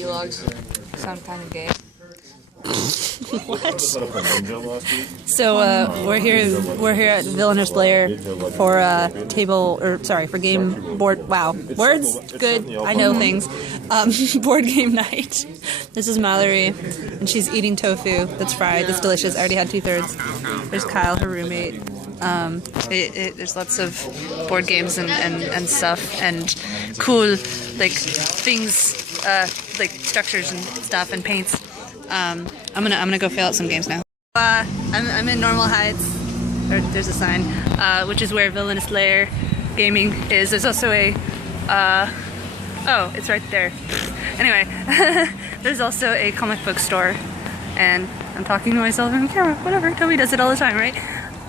vlogs sound kind of gay. What? So we're here at Villainous Lair for for game board. Wow, words good. I know things. Board game night. This is Mallory, and she's eating tofu that's fried. That's delicious. I already had 2/3. There's Kyle, her roommate. There's lots of board games and stuff and cool like things like structures and stuff and paints. I'm gonna go fill out some games now. I'm in Normal Heights. There's a sign, which is where Villainous Lair Gaming is. There's also a oh, it's right there. Anyway, there's also a comic book store, and I'm talking to myself in the camera. Whatever, Toby does it all the time, right?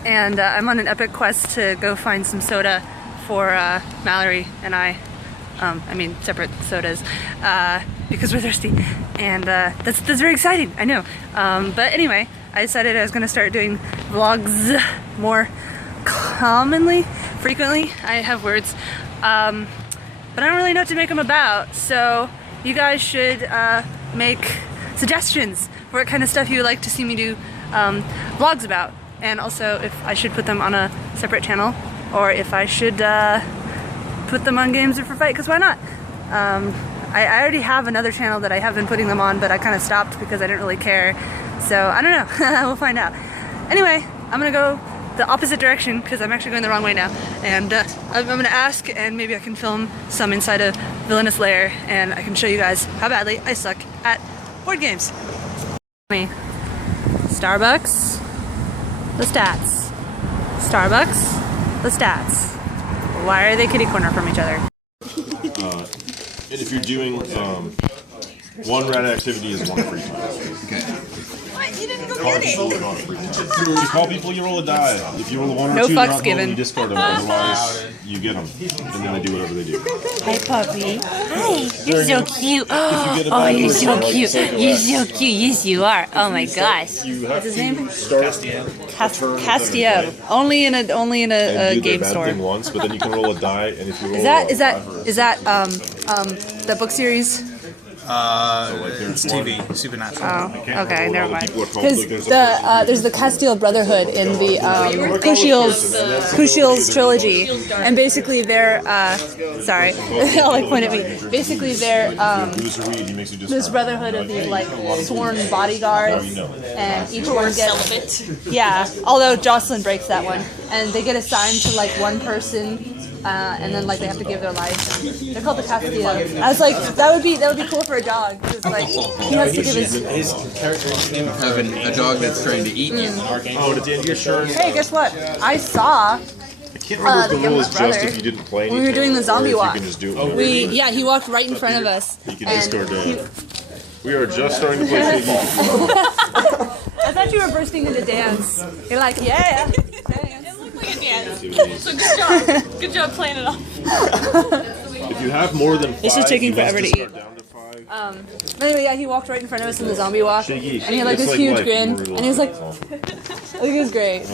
And I'm on an epic quest to go find some soda for Mallory and I mean separate sodas, because we're thirsty, and that's very exciting, I know. But anyway, I decided I was going to start doing vlogs more frequently. I have words, but I don't really know what to make them about, so you guys should make suggestions for what kind of stuff you would like to see me do vlogs about, and also if I should put them on a separate channel, or if I should put them on Games for Fight, because why not? I already have another channel that I have been putting them on, but I kind of stopped because I didn't really care. So I don't know. We'll find out. Anyway, I'm gonna go the opposite direction because I'm actually going the wrong way now. And I'm gonna ask, and maybe I can film some inside of Villainous Lair, and I can show you guys how badly I suck at board games. Starbucks, the stats. Starbucks, the stats. Why are they kitty corner from each other? And if you're doing one rad activity is one free time. Okay. What? You didn't go get it. You call people, you roll a die. If you roll a 1 or No 2, fucks given. You discard them. Otherwise, you get them, and then they do whatever they do. Hi, puppy. Hi. You're so cute. Oh, you're so cute. You're so cute. Yes, you are. Oh my gosh. What's his name? Castiel. Only in a game store. Thing once, but then you can roll a die, and if you roll Is that the book series? It's TV, Supernatural. Oh, okay, never mind. Because there's the Castile Brotherhood in the Crucial's trilogy, and basically they're sorry, they'll like point at me. Basically they're this brotherhood of these like sworn bodyguards, and each one gets although Jocelyn breaks that one, and they get assigned to like one person. And then like they have to give their life. They're called the Castile. I was like, that would be cool for a dog. Cause, like he has to give his character name of having a dog that's trying to eat you. Oh, and at the end of your shirt. Hey, guess what? I saw. I can't remember if the rule is just if you didn't play anything. We were doing the zombie walk. You can just do it. He walked right in front of us. He can discard we are just starting to play Piggy. I thought you were bursting into dance. You're like, yeah. So good job playing it off. If you have more than 5, it's just taking you must forever to eat. down to 5. But anyway, yeah, he walked right in front of us in the zombie walk, and he had like this huge grin, and he was like, it was great.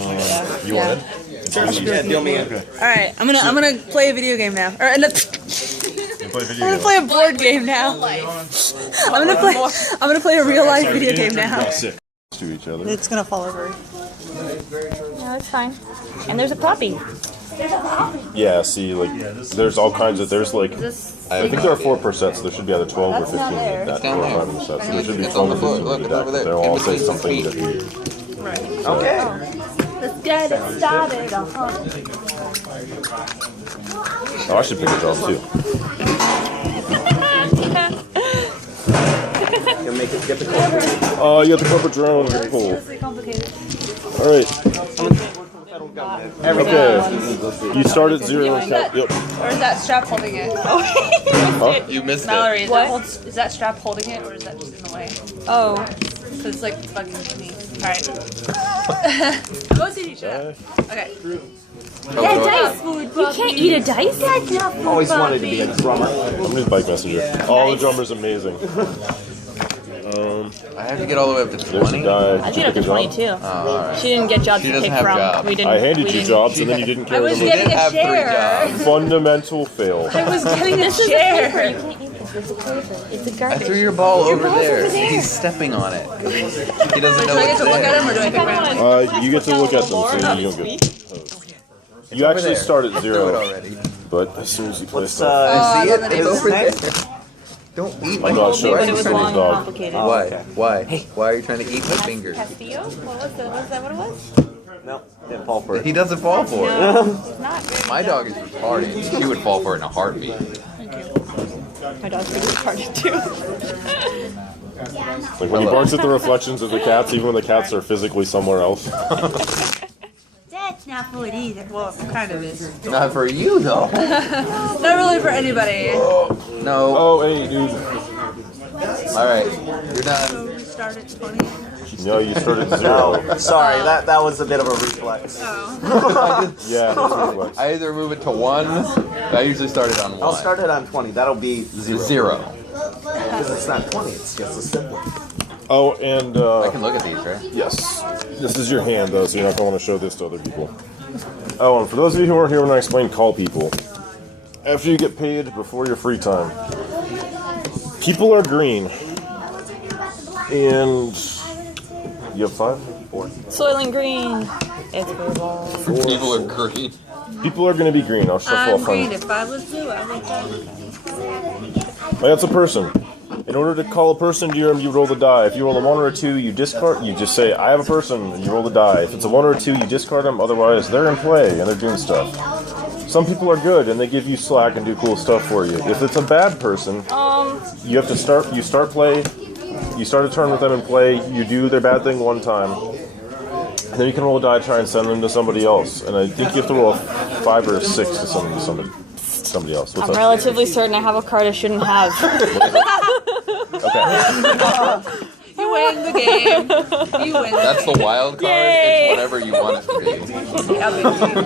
You want it? Yeah, deal me in. All right, I'm gonna play a video game now, or I'm gonna play a board game now. I'm gonna play a real life video game now. To each other. It's gonna fall over. No, it's fine. And there's a puppy. Yeah, see, like, there's all kinds of, there's like, I think there are 4 per set, so there should be either 12 or 15 in that, or 5 in the set, so there should be 12 or 15 in the deck. They'll all say something different. Right. Okay. Let's get it started. Oh, I should pick a job too. You'll make it, get the cover. You have to cover drone and pull. Alright. Okay. You start at 0 and count. Yep. Or is that strap holding it? You missed Mallory, it. is that strap holding it, or is that just in the way? Oh. So it's like fucking me. Alright. Go see each other. Okay. Yeah, dice food. You can't eat a dice? That's not food. Always wanted to be a drummer. I'm his bike messenger. Oh, the drummer's amazing. I have to get all the way up to 20. There's a guy. I did up to 22. Alright. She didn't get jobs She to pick doesn't have from. jobs. We didn't. I handed you jobs and then you didn't I carry was them. getting a have 3 share. jobs. Fundamental fail. I was getting a This is a share. paper. You can't eat the It's a I garbage. threw your ball over ball's there. over there. He's stepping on it. He doesn't know Do I get it's to look at there. him or do I pick random? You get to look at them, so you don't get. You actually start at Threw it 0, already. but as soon as you play What's stuff, I see it. then It's it's over next. there. Don't eat I'm my not sure. But I it can was see his long and dog. complicated. Why? okay. Why? Why are you trying to eat my fingers? Castillo? Was that what it was? No, didn't fall for it. He doesn't fall for it. It's not. My dog is retarded. She would fall for it in a heartbeat. My dog's pretty retarded too. Like when he barks at the reflections of the cats, even when the cats are physically somewhere else. That's not food either. Well, it kind of is. Not for you though. Not really for anybody. No. Oh, hey, dude. All right, you're done. Start at 20. No, you started at 0. No, sorry, that was a bit of a reflex. Yeah, that's reflex. I either move it to 1. I usually start it on 1. I'll start it on 20. That'll be 0. 0. Because it's not 20, it's just a symbol. Oh, and I can look at these, right? yes, this is your hand though, so you're not going to want to show this to other people. Oh, and for those of you who weren't here when I explained call people, after you get paid before your free time, people are green, and you have 5? 4? Soylent Green. It's purple. People are green. People are going to be green. I'll shuffle I'm off green. on. If I was blue, I would That's a person. In order to call a person to your room, you roll the die. If you roll a 1 or a 2, you discard. You just say, "I have a person," and you roll the die. If it's a 1 or a 2, you discard them. Otherwise, they're in play and they're doing stuff. Some people are good and they give you slack and do cool stuff for you. If it's a bad person, you have to start. You start play. You start a turn with them in play. You do their bad thing 1 time, and then you can roll a die, try and send them to somebody else. And I think you have to roll a 5 or a 6 to send them to somebody else. What's I'm up? relatively certain I have a card I shouldn't have. Okay. You win the game. You win. That's the wild card. Yay. It's whatever you want it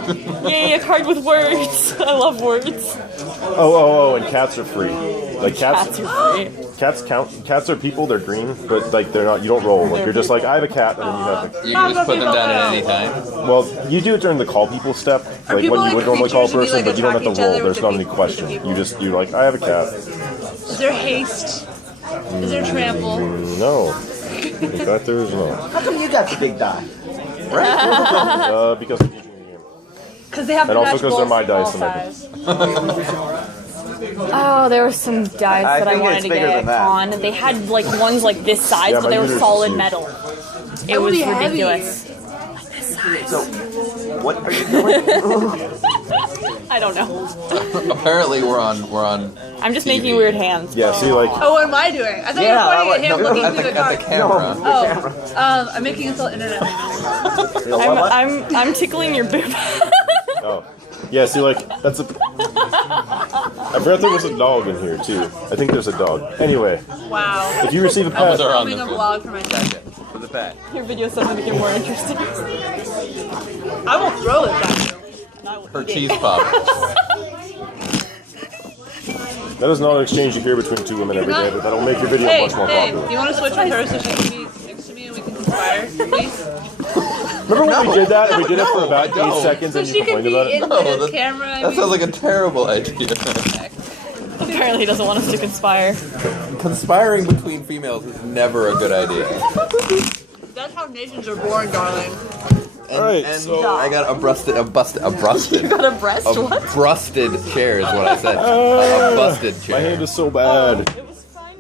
to be. Yay, a card with words. I love words. Oh, and cats are free. Like Cats are free. Cats count. Cats are people. They're green, but like they're not. You don't roll. Like you're just like I have a cat, and then you have. You can just put them down at any time. Well, you do it during the call people step, like people when you would like normally call a creatures and person, you, like, but you don't have attack to each roll. other There's with not the any people- question. with the You're like I have a cat. Is there haste? Is there trample? No, in fact there is no. How come you got the big die? Because I'm teaching the game. Because they have And to also match 'cause they're my ball dice and I size. Oh, there were some dice I that I think wanted it's to bigger get than at that. con. They had like ones like this size, Yeah, but my they were uterus is solid huge. metal. It would was be heavy. ridiculous. So, what are you doing? I don't know. Apparently, we're on. I'm just TV. making weird hands. Yeah, see, like Oh, what am I doing? I thought Yeah, you were pointing at him no, looking At through the, the at the card. camera. Oh, I'm making us all internet. You know what? I'm tickling your boob. oh, yeah, see, like that's a. I forgot there was a dog in here too. I think there's a dog. Anyway, Wow. if you receive a How pet, they're on Filming this a one. vlog for myself. For the pet. Your video said to make it more interesting. I will throw it back. Her cheese pop. that is not an exchange you hear between 2 women every day, but that'll make your video Hey, much more hey, popular. do you want to switch with her so she can be next to me and we can conspire, please? Remember when we did that and we did it for No, about I don't. 8 seconds So and you she can complained about be it? in No, the that- camera. I That mean. sounds like a terrible idea. Apparently, he doesn't want us to conspire. Conspiring between females is never a good idea. That's how nations are born, darling. And, Alright, and so- I got a busted. You got a breast? What? Brusted chair is what I said. A busted My hand chair. is so bad. It was fine.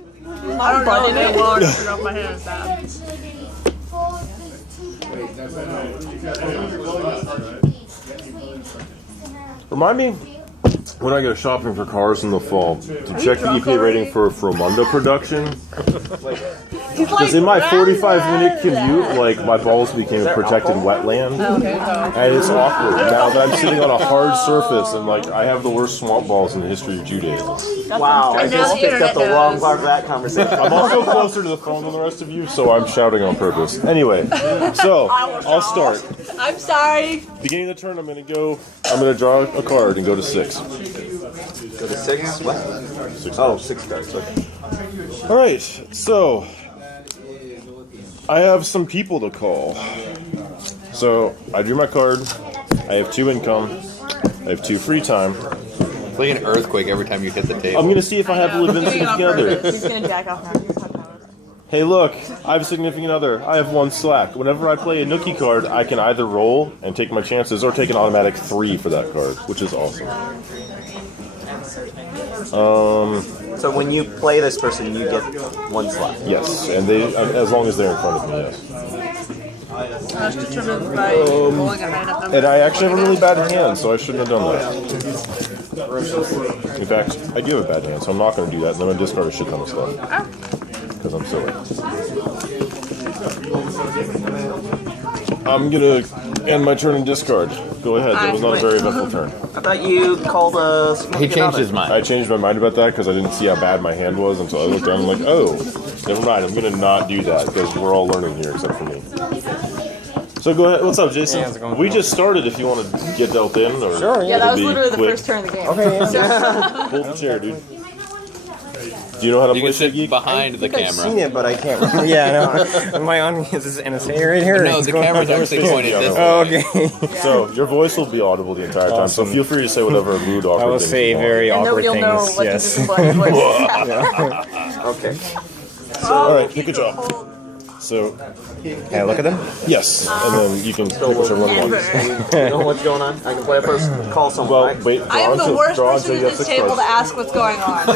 I don't know if they want to turn off my hands now. Remind me when I go shopping for cars in the fall to check the EPA rating for a Fromunda production. Because in my 45-minute commute, like my balls became a protected wetland, and it's awkward now that I'm sitting on a hard surface and like I have the worst swamp balls in the history of Judaism. Wow, I now just the picked up the internet wrong knows. part of that conversation. I'm also closer to the phone than the rest of you, so I'm shouting on purpose. Anyway, so I'll start. I'm sorry. Beginning of the turn, I'm gonna draw a card and go to 6. Go to 6? What? 6 Oh, 6 cards. Okay. All right, so I have some people to call. So I drew my card. I have 2 income. I have 2 free time. It's like an earthquake every time you hit the table. I'm gonna see if I have live instant together. He's gonna jack off now. He's not powered. Hey, look, I have a significant other. I have one slack. Whenever I play a nookie card, I can either roll and take my chances, or take an automatic 3 for that card, which is awesome. So when you play this person, you get 1 slot. Yes, and they, as long as they're in front of me, yes. That's determined by rolling a high enough number. And I actually have a really bad hand, so I shouldn't have done that. In fact, I do have a bad hand, so I'm not going to do that, and I'm going to discard a shit ton of stuff. Because I'm silly. I'm going to end my turn and discard. Go ahead, that was not a very eventful turn. I thought you called a... He changed his mind. I changed my mind about that because I didn't see how bad my hand was until I looked down and I'm like, oh, never mind, I'm going to not do that because we're all learning here except for me. So go ahead. What's up, Jason? Hey, how's it going? We just started if you want to get dealt in. Or Sure, Yeah, that was it'll be literally the quick. first turn of the game. Okay, Pull the chair, dude. Do you know how to You play can sit Geek? behind the I've seen camera. it, but I can't remember. Yeah, no. Am I on? Is this NSA right here? No, the camera's actually pointed this Oh, way. okay. So your voice will be audible the entire time. So Awesome. feel free to say whatever rude, awkward I will things say you want. very And awkward nobody will know things. what Yes. to display. Okay. All right, pick a job. So Can I look at them? yes, and then you can pick whichever one you want. You know what's going on? I can play a person, call someone, Well, right? wait. I am the worst draw person until at you have this 6 table to cards. ask what's going on.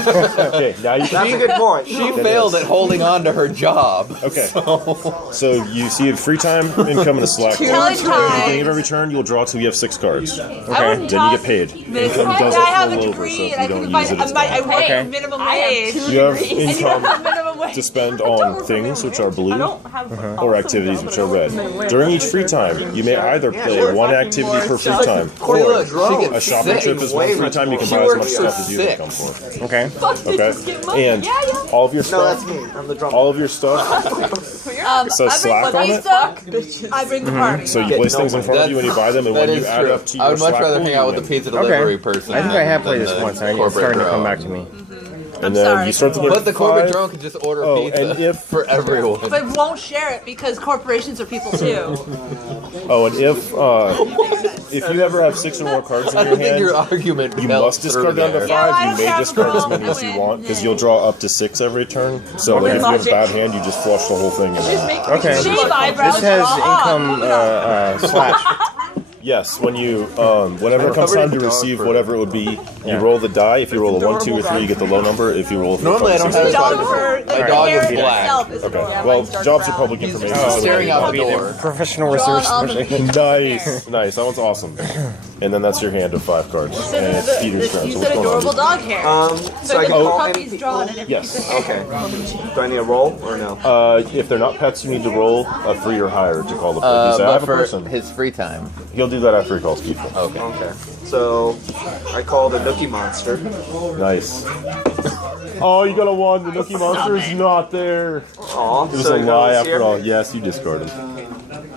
Okay, now you That's a can. good point. She failed at holding on to her job. Okay. So you see a free time income and a slack. Telling At the beginning time. of every turn, you'll draw till you have 6 cards. I Then wouldn't you talk get paid. This Income I doesn't have a roll over, so degree if and I you can don't find use it, it's I gone. work Okay. minimum wage. You have And you don't income have minimum wage. to spend on things which are blue I don't have or activities which are red. During each free time, you may either play one activity per free time, See, or look, she a gets shopping sick. trip is one free time. You can She buy as much works stuff for as you have 6. income for. Okay. Okay, and all of your No, that's stuff, me. I'm the drummer. all of your stuff says slack on it. I bring the party. So you place things in front of you and you buy them, and That when you is add true. up to I your would much slack rather pool, hang you out with the win. pizza delivery Okay. person. I think I have than played this the once. I it's corporate starting to come drone. back to me. And then sorry. you start to But the corporate 5. drone can just order Oh, pizza and if- for everyone. But won't share it because corporations are people too. Oh, and if you ever have 6 or more cards I in don't your think your hand, argument you fell must discard through down to there. 5. Yeah, I You don't may have discard them. as many as you want because Yeah. you'll draw up to 6 every turn. So like, if you have a bad hand, you just flush the whole thing. And then, Okay. Shave eyebrows. This has raw. income slash. yes, when you whenever it comes time to receive whatever it would be, you roll the die. If you roll a 1, 2, or 3, you get the low number. If you roll a 4, Normally I 5, don't 6, have The a dog dog. for My dog is black. itself is Okay. Well, jobs are public information. so Staring we out don't the know. door. Professional Drawn research. on the especially. Nice, nice. That one's awesome. And then that's your hand of 5 cards. And it's Peter's turn. You So said what's going adorable on? dog hair. So I can the call any puppy's people? drawn and everything. Yes. Okay. Do I need a roll or no? If they're not pets, you need to roll a 3 or higher to call the person. You say, I But have a for person. his free time. He'll do that after he calls people. Okay. Okay. So I called a nookie monster. Nice. Oh, you got a 1. The Nookie Monster is not there. Aw. It was So a it lie goes after here. all. Yes, you discarded.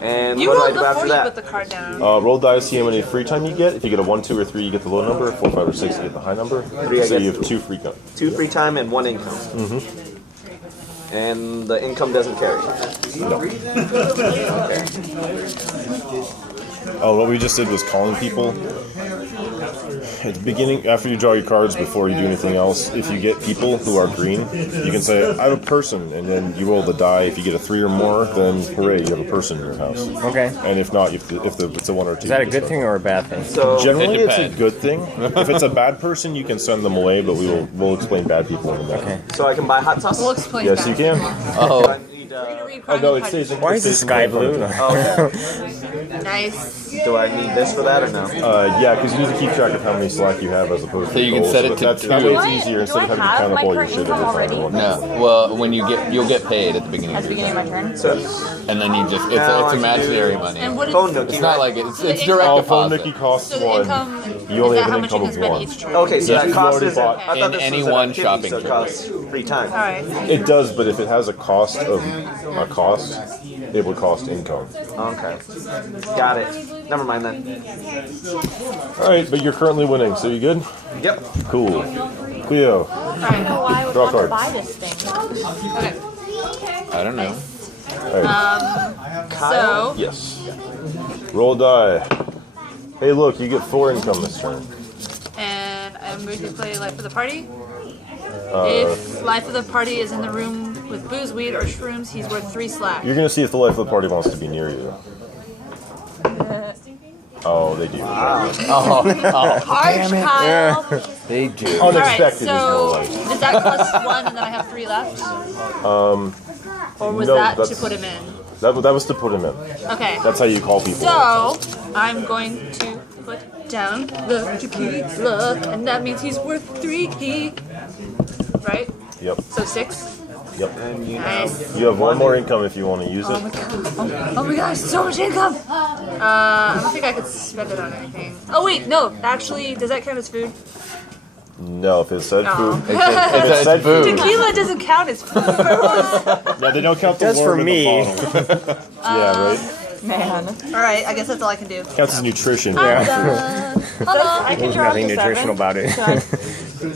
And You what rolled do I do before after you that? put the card down. Roll dice, see how many free time you get. If you get a 1, 2, or 3, you get the low number. 4, 5, or 6, you get the high number. 3, I So get you have 2 free time. 2 free time and 1 income. And the income doesn't carry. Oh, what we just did was calling people. At the beginning, after you draw your cards, before you do anything else, if you get people who are green, you can say, I have a person, and then you roll the die. If you get a 3 or more, then hooray, you have a person in your house. Okay. And if not, if it's a 1 or 2. Is that a you good discard. thing or a bad thing? So Generally, It it's a depends. good thing. If it's a bad person, you can send them away, but we'll explain bad people in a minute. Okay. so I can buy hot sauce. We'll explain Yes, that. you can. Oh, I need, Oh no, it stays in. Why it is the stays in sky the front blue? of it. Nice. do I need this for that or no? Yeah, because you need to keep track of how many slack you have as opposed to. So you can goals, set it but to that 2. way it's easier instead of having to count up all your shit every time. already? you want. no. Well, when you'll get paid at the beginning At of the your beginning of turn. my turn. So And then you just, it's Now I can imaginary do- money. And what is phone nookie. It's not like it's direct Oh, phone deposit. Nikki costs so the 1. income? You only is have that how an much you income can of spend 1. each turn? Okay, so Yes, that you cost already is bought I thought in this any was an one activity, shopping so it trip. costs free time. All right. It does, but if it has a cost, it would cost income. Okay, got it. Never mind then. All right, but you're currently winning, so you good? Yep. Cool. Cleo, I would Draw a want to card. buy this thing. Okay. I don't know. all right. So Yes. Roll a die. Hey, look, you get 4 income this turn. and I'm mood to play Life of the Party. If Life of the Party is in the room with booze, weed, or shrooms, he's worth 3 slack. You're gonna see if the life of the party wants to be near you. Oh, they do. Harsh, Kyle. They do. Alright, Unexpected so is no life. does that cost 1 and then I have 3 left? Or was no, that to that's- put him in? That was to put him in. Okay. That's how you call people. So, I'm going to put down the tequila, and that means he's worth 3. Right? Yep. So 6? Yep. Nice. You have one more income if you want to use it. Oh my gosh, so much income! I don't think I could spend it on anything. Oh wait, no, actually, does that count as food? No, if it said food. Oh. If it said food. Tequila doesn't count as food. No, they don't count the Just word for in me. the bottle. Yeah, right? Man. Alright, I guess that's all I can do. Counts as nutrition. I'm Yeah. done. I can There's drop nothing to 7. nutritional about it.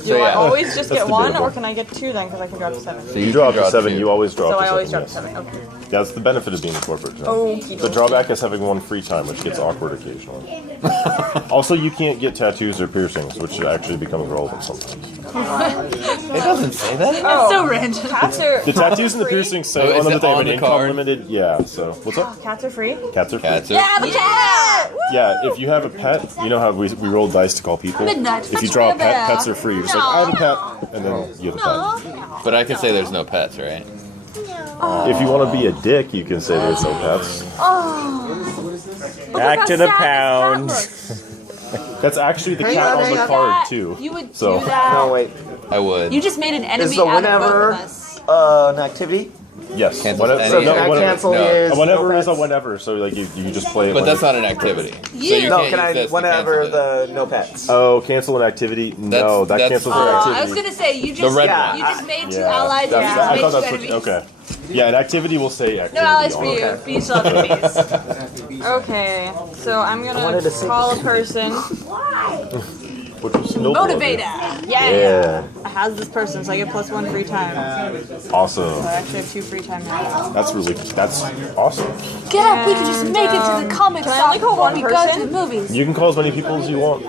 Do I always just get That's 1, debatable. or can I get 2 then? Because I can drop to 7. You drop to 7, you always drop So to I 7. always drop to yes. 7. Okay. That's the benefit of being a corporate job. Okie The drawback is having one free time, which gets awkward occasionally. Also, you can't get tattoos or piercings, which actually becomes relevant sometimes. It doesn't say that. That's so random. Cats are The tattoos and the piercings say Oh, is on them it that they have on an the income card? limited. Yeah, so what's up? Cats are free. Cats are free. Cats are. Yeah, the cat! Yeah, if you have a pet, you know how we roll dice to call people? Midnight If you draw a pet, pets are free. You're just like, I have a pet, and then you have a But I can say there's no pets, right? pet. If you want to be a dick, you can say there's no pets. Back to the pound. That's actually the cat on the card, too. You would So- do that. No, wait. I would. You just made an enemy Is the out of both whenever of us. an activity? Yes. Cancel Whenever, any- So Yeah, can I whenever- cancel no. his? A whenever no is a pets? whenever, so like you just play it. But that's whenever- not an activity. You- So you No, can't can use I? this to Whenever cancel it. the no pets. Oh, cancel an activity? No, that That's- cancels an I was activity. gonna say you just red one. you just made 2 Yeah, allies and that's- you just I made thought 2 that's what. enemies. Okay. Yeah, an activity will say activity. No allies for on you, it. but you still have enemies. Okay, so I'm wanted gonna to say- call a person. Which was noble of you. Motivator. Yeah. I have this person, so I get +1 free time. Awesome. So I actually have 2 free time now. That's awesome. Get up, we can just make it to the comic Can I shop only call before one we go to person? the movies. You can call as many people as you want.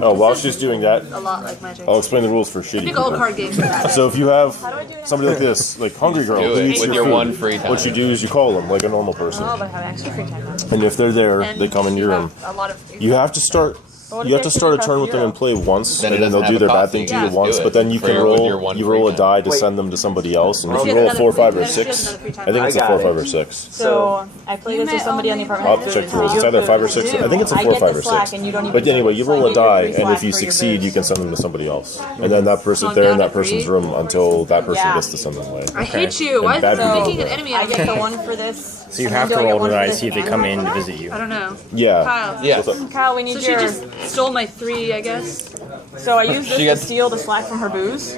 Oh, while she's doing that, A lot like magic. I'll explain the rules for shitty Big old people. card game for that. So if you have somebody like this, like Hungry Girl, Do who it eats with your your food, one free time. what you do is you call them like a normal person. Oh, but I have extra free time now. And if they're there, And they come in your room. A lot of You have to start. what if You have they to start a actually turn with cost them and play once, Then it and then they'll doesn't do have a their bad cost, thing you to can you just once. do it But then you for can your- with your roll. one You free roll a time. die to Wait. send them to somebody else, and if She you has roll a another 4, 5, or free- she has 6, another free time. I think I it's a got 4, it. 5, or 6. So I play You this may with somebody on the only apartment. I'll have to check the rules. It's either 5 or 6. I think it's a I 4, get 5, the or slack 6. and you don't even But anyway, you so I roll a get your die, free and slack if you for your succeed, booze. you can send them to somebody else, and then that person, I'm they're in down that to 3. person's room until that person Yeah. gets to send them away. I hate you. Why is bad this people making an do that. enemy I out of get the me? 1 for this. So you and have then to do I get roll one the for die, this see if they and come one in for to this? visit you. I don't know. Yeah. Kyle. Yes. What's up? Kyle, we So need she your. just stole my 3, I guess. So I use this She to got- steal the slack from her booze.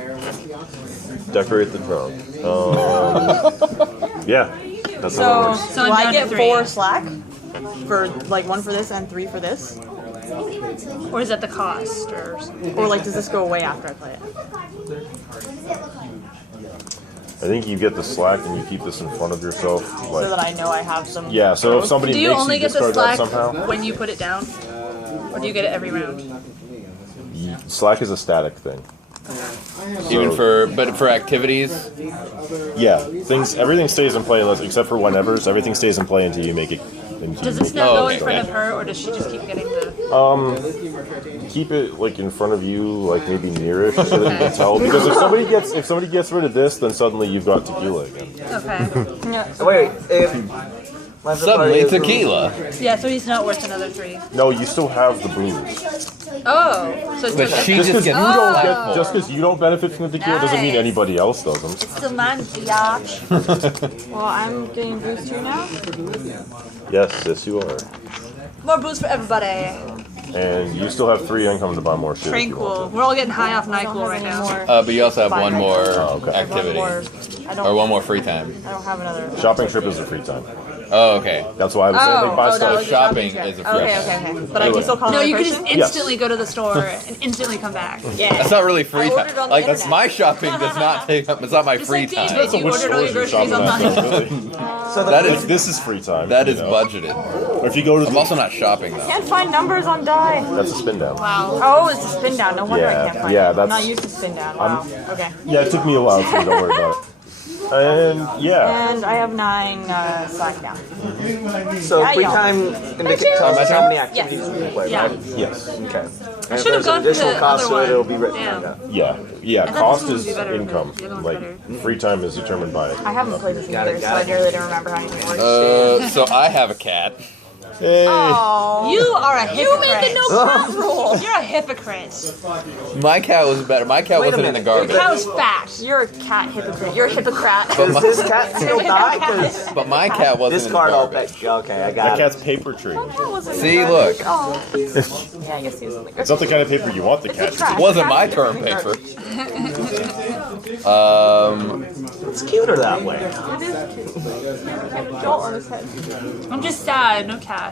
Decorate the drum. Yeah. That's how it So, works. So do I'm I down get to 3. 4 slack for like 1 for this and 3 for this, Or is that the cost? or like does this go away after I play it? I think you get the slack and you keep this in front of yourself. So that Like, I know I have some. yeah, so if somebody Do you makes only you get the discard that slack somehow, when you put it down? Or do you get it every round? slack is a static thing. Even for activities. Yeah, everything stays in play unless, except for whenever's. Everything stays in play until you make it. Does this now Oh, go okay. in front of her, or does she just keep getting the... Keep it like in front of you, like maybe nearish, so that you can tell. Because if somebody gets rid of this, then suddenly you've got tequila again. Okay. Wait, if Life of the Suddenly Party is tequila. Yeah, so he's not worth another 3. No, you still have the booze. Oh, so it's But still she Just just because gets you don't slapped get, for just because you don't benefit from the tequila doesn't mean Nice. anybody else doesn't. still mine, biatch. Well, I'm getting booze too now. Yes, you are. More booze for everybody. And you still have 3 income to buy more shit. if you want Tranquil. We're all getting high off NyQuil right now. But you also have one more okay. activity. I Or don't. one more free time. I don't have another. to. Shopping trip is a free time. Oh, okay. That's why I was saying they buy that stuff. was Shopping trip. is a free Okay, time. okay. But I can still call No, another you could person? just instantly go to the store and instantly come back. Yeah. That's not really free I ordered time. on the Like that's internet. my shopping does not take up. It's not my free like David. time. Depends on You which ordered all your stores you're groceries shopping at, online. though, really. So That is This is free time. that you is know. budgeted. Or if you go to I'm the, also not shopping though. Can't find numbers on die. that's a spin down. Wow. Oh, it's a spin down. No wonder I Yeah, can't find yeah, it. I'm that's- not used to spin down. Wow. Okay. Yeah, it took me a while, so don't worry about it. And yeah, And I have 9 slack down. So Yeah, free y'all. time tells us how many activities Yes. we can play, Yeah. right? yes, Okay. And if should've there's gone an for additional the cost other to it, it'll one. be written Yeah. down. yeah. thought Cost this one is would be better, income. but the other one's Like better. free time is determined by it. I haven't played this in Got it, years, got so I it. really don't remember how anything works. So I have a cat. Hey, Oh. You are a hypocrite. You made the no cat rule. You're a hypocrite. My cat was better. My cat Wait a wasn't in the minute. garbage. Your cat was fat. You're a cat hypocrite. You're a hypocrite. Does this cat still die? 'Cause But my cat wasn't in the discard all garbage. pet. Okay, I that got it. cat's paper tree. See, look. Oh. Yeah, I guess he was something. It's not the kind of paper you want the cat to trash. It wasn't my term paper. It's cuter that way. Jolt on his head. I'm just sad. No cats.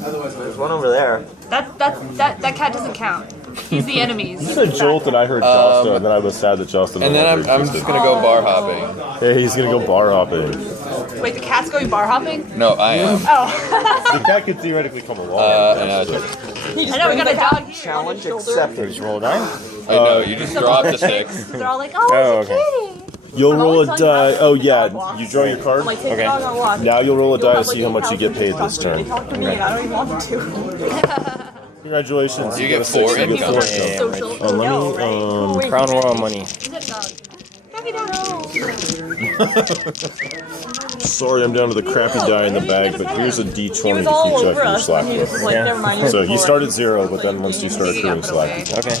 There's one over there. That cat doesn't count. He's the enemies. You said Jolt and I heard Josta, and then I was sad that Josta no And then longer I'm existed. just gonna go bar hopping. Hey, he's gonna go bar hopping. Wait, the cat's going bar hopping? No, I am. Oh. The cat could theoretically come along. And I I know we got a dog here. Challenge accepted. Just roll a die? know, you just drop the 6. They're all like, oh, Oh, it's a okay. kitty. You'll roll a always telling die. you Oh not to yeah, go on you draw your card. I'm like, take Okay. the dog on a walk. Now you'll roll a die to Have, see like, how much you get 8,000 paid this They turn. talk to me, and I don't even want them to. Congratulations. You get got a six, 4 you get income. 4 Yeah. Social. let me, No, right? Wait, Crown Royal money. Is it dog? Happy dog. Sorry, I'm down to the crappy die in the bag, but here's a He D20 was to all keep track over of your us, slack. and he just was like, Yeah. never mind. So you start at 0, but then once you start accruing slack, Okay.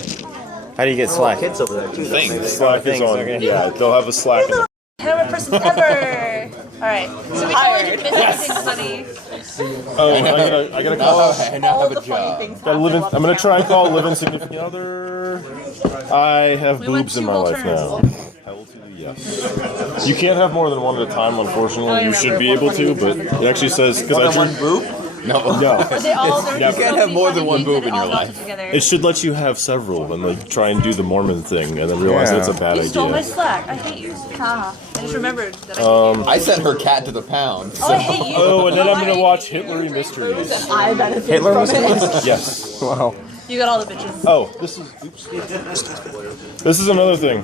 How do you get slack? Kids over there too. don't they? slack is Thanks, on. okay. Yeah, they'll have a slack. In Favorite person ever. All right. So we totally did miss anything funny. oh, I gotta call. I now All have the a funny job. things Gotta live in, happen I'm gonna on try and call live in significant other. I have We went boobs in 2 my whole life now. turns. I will tell you yes. You can't have more than one at a time, unfortunately. You remember should be able to, but it actually says because I One drew. boob. No. No, They all, there were You so can't have many more funny than one things boob that in all your melted life. together. it should let you have several and like try and do the Mormon thing, and then realize Yeah. that's a bad You stole my idea. slack. I hate you. I just remembered that I hate you. I sent her cat to the pound. Oh, I hate you. Oh, and then I'm I gonna hate watch you. Hitlery Mysteries. I benefit Hitler from was it. Yes. Wow. You got all the bitches. Oh, this is. Oops. This is another thing,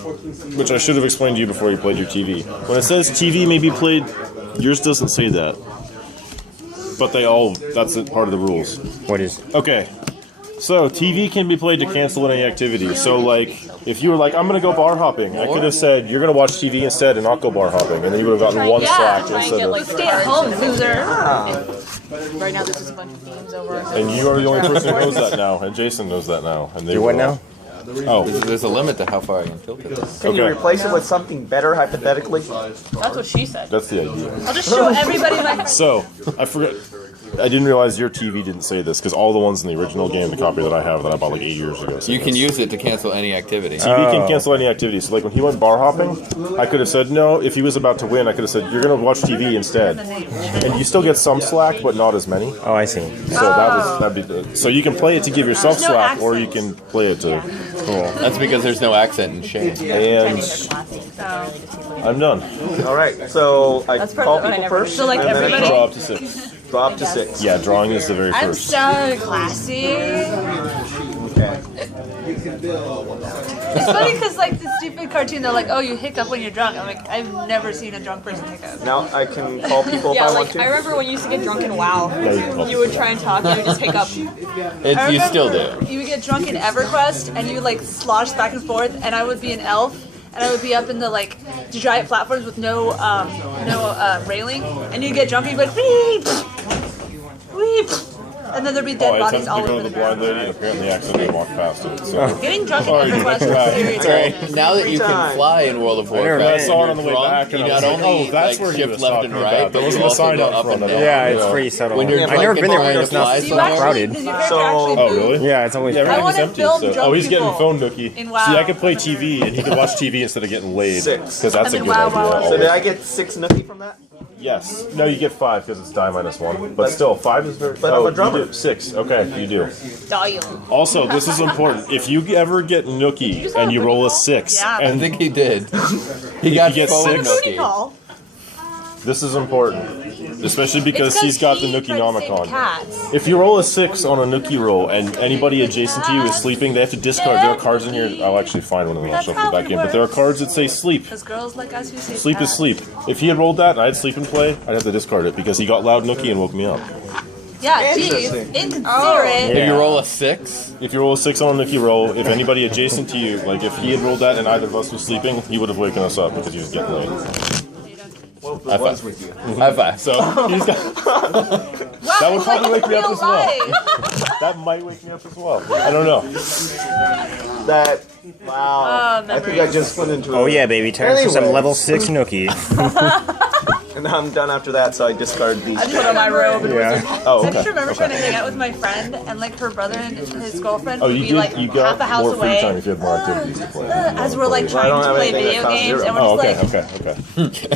which I should have explained to you before you played your TV. When it says TV may be played, yours doesn't say that. But they all. That's part of the rules. What is? Okay. So TV can be played to cancel any activity. So like, if you were like, I'm gonna go bar hopping, I could have said you're gonna watch TV instead and not go bar hopping, and then you would have gotten one Yeah, slack try and instead get, of. like, Stay at home, loser. Right now, there's just a bunch of games over. And you are the only person who knows that now, and Jason knows that now. And they Do what will- now? Oh, There's a limit to how far I can tilt it. Can you Okay. replace it with something better, hypothetically? That's what she said. that's the idea. I'll just show everybody my. So, I forgot. I didn't realize your TV didn't say this, because all the ones in the original game, the copy that I have that I bought like 8 years ago. say You can this. use it to cancel any activity. TV can cancel any activity. So, like when he went bar hopping, I could have said no. If he was about to win, I could have said you're going to watch TV instead, and you still get some slack, but not as many. Oh, I see. So that'd be the, so you can play it to give yourself No slack, or you accent. can play it to. Cool. That's because there's no accent in Shane. And I'm done. All right. So I That's call perfect, but I people never- first. So, like, and then everybody- Draw up to 6. drop to 6. Yeah, drawing is the very I'm first. so classy. It's funny because like the stupid cartoon, they're like, "Oh, you hiccup when you're drunk." I'm like, I've never seen a drunk person hiccup. Now I can call people if Yeah, I want like to. I remember when you used to get drunk in WoW. Yeah, you can call You would try and talk, and you would just hiccup. You still do. You would get drunk in EverQuest, and you would like slosh back and forth, and I would be an elf, and I would be up in the like giant platforms with no railing, and you'd get drunk, and you'd be like, weep, weep, and then there'd be dead Oh, I bodies attempted all to go over to the the blind ground. lady, and apparently accidentally walked past it. So. Getting drunk in Sorry, EverQuest that's is right. serious. Right. Now that you Free can time. fly in World of Warcraft, I saw it on the when way you're back, drunk, and you I not was like, only oh, that's like where he shift was left talking and about. right, There but wasn't you a also sign go out up front and of down. it. Yeah, it's pretty subtle. When you're I've never like been there where flying there's to fly not somewhere. crowded. Does your character So- actually Oh, move? really? Yeah, it's always Yeah, I everything's wanna empty. film So. drunk Oh, he's getting people phone nookie. in WoW. See, I could play TV, and he could watch TV instead of getting laid. 6. Because that's And a then good WoW, idea. WoW, So always. did I get 6 nookie from that? Yes. No, you get 5 because it's die -1. But still, 5 is very. But I'm a drummer. You do 6. Okay, you do. Dial. Also, this is important. If you ever get Nookie and you roll a 6, Yeah. I and think he did. He got get phone six? Booty nookie. call. this is important, especially because It's 'cause he's got the he Nookie tried to save Nomicon. cats. If you roll a 6 on a Nookie roll and anybody adjacent to you is sleeping, they have to discard. There are cards in here. I'll actually find one of them. I'll That's shuffle how it back it in. But there are works. cards that say sleep. Because girls like us who say Sleep is sleep. If he had rolled that and I had sleep in play, I'd have to discard it because he got loud Nookie and woke me up. Yeah, geez. Interesting. Inconsiderate. If you roll a 6, If you roll a 6 on a Nookie roll, if anybody adjacent to you, like if he had rolled that and either of us was sleeping, he would have waken us up because he was getting late. high five. High five. So he's got. That would probably wake me up as well. That might wake me up as well. I don't know. That. Wow. I think I just went into. Oh yeah, baby, time for some Anyway. level 6 Nookie. And I'm done after that, so I discard these. I just put on my robe and Yeah. wizard. Oh, I okay. just remember trying to hang out with my friend, and like her brother and his girlfriend Oh, would you be did. like you half a got house more free away. time if you had more activities to play. As we're like I trying don't to have play anything video that counts games, zero. and we're Oh, just okay, like,